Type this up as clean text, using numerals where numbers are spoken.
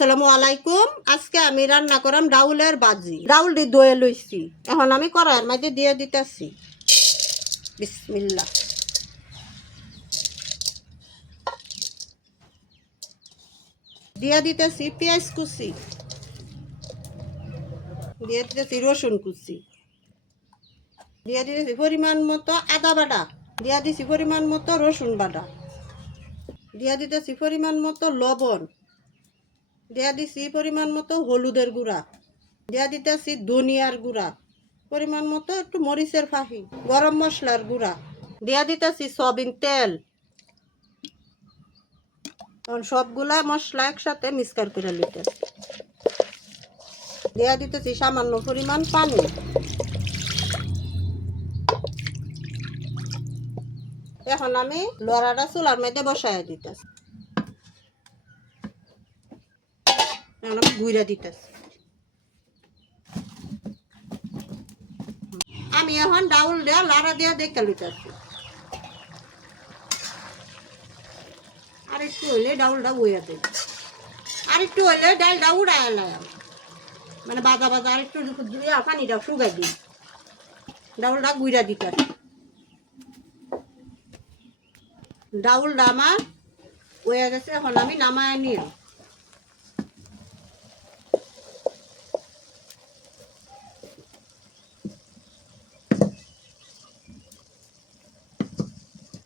আসসালামু আলাইকুম। আজকে আমি রান্না করাম ডাউলের বাজি। ডাউলটি দয়ে লইছি, এখন আমি কড়াইয়ের মধ্যে দিয়ে দিতেছি। বিসমিল্লাহ। দিয়ে দিতেছি পেঁয়াজ কুচি, দিয়ে দিতেছি রসুন কুচি, দিয়ে দিতেছি পরিমাণ মতো আদা বাটা, দিয়ে দিছি পরিমাণ মতো রসুন বাটা, দিয়ে দিতেছি পরিমাণ মতো লবণ, দিয়ে দিছি পরিমাণ মতো হলুদের গুঁড়া, দিয়ে দিতেছি ধনিয়ার গুঁড়া, পরিমাণ মতো একটু মরিচের ফাঁকি, গরম মশলার গুঁড়া, দিয়ে দিতেছি সয়াবিন তেল। এখন সবগুলা মশলা একসাথে মিক্সচার করে নিতেছি। দিয়ে দিতেছি সামান্য পরিমাণ পানি। এখন আমি লড়াটা চুলার মধ্যে বসায় দিতেছি। এখন আমি গুঁড়া দিতেছি। আমি এখন ডাউল দিয়ে লাড়া দিয়ে দেখে নিতেছি। আর একটু হইলে ডাউলটা বইয়া দেব, আর একটু হইলে ডালটা উড়ায় এলাম, মানে বাজা বাজা আর একটু দিয়ে পানিটা শুকাই দিই। ডাউলটা গুঁড়া দিতেছি। ডাউলটা আমার হয়ে গেছে, এখন আমি নামায় নিলাম।